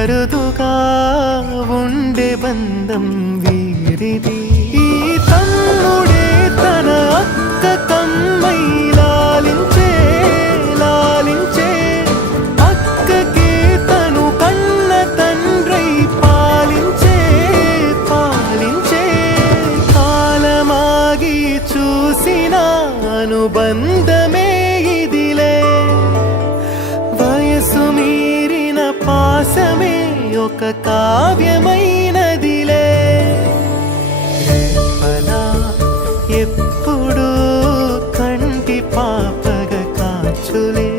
అరుదుగా ఉండే బంధం వీరిది. ఈ తమ్ముడే తన అక్క కమ్మై లాలించే లాలించే, అక్కకే తను కన్న తండ్రై పాలించే పాలించే. కాలమాగి చూసిన అనుబంధమే ఇదిలే, వయసు మీరిన పాసమే ఒక కావ్యమైనదిలే. రేపలా ఎప్పుడు కంటి పాపగ కాచులే.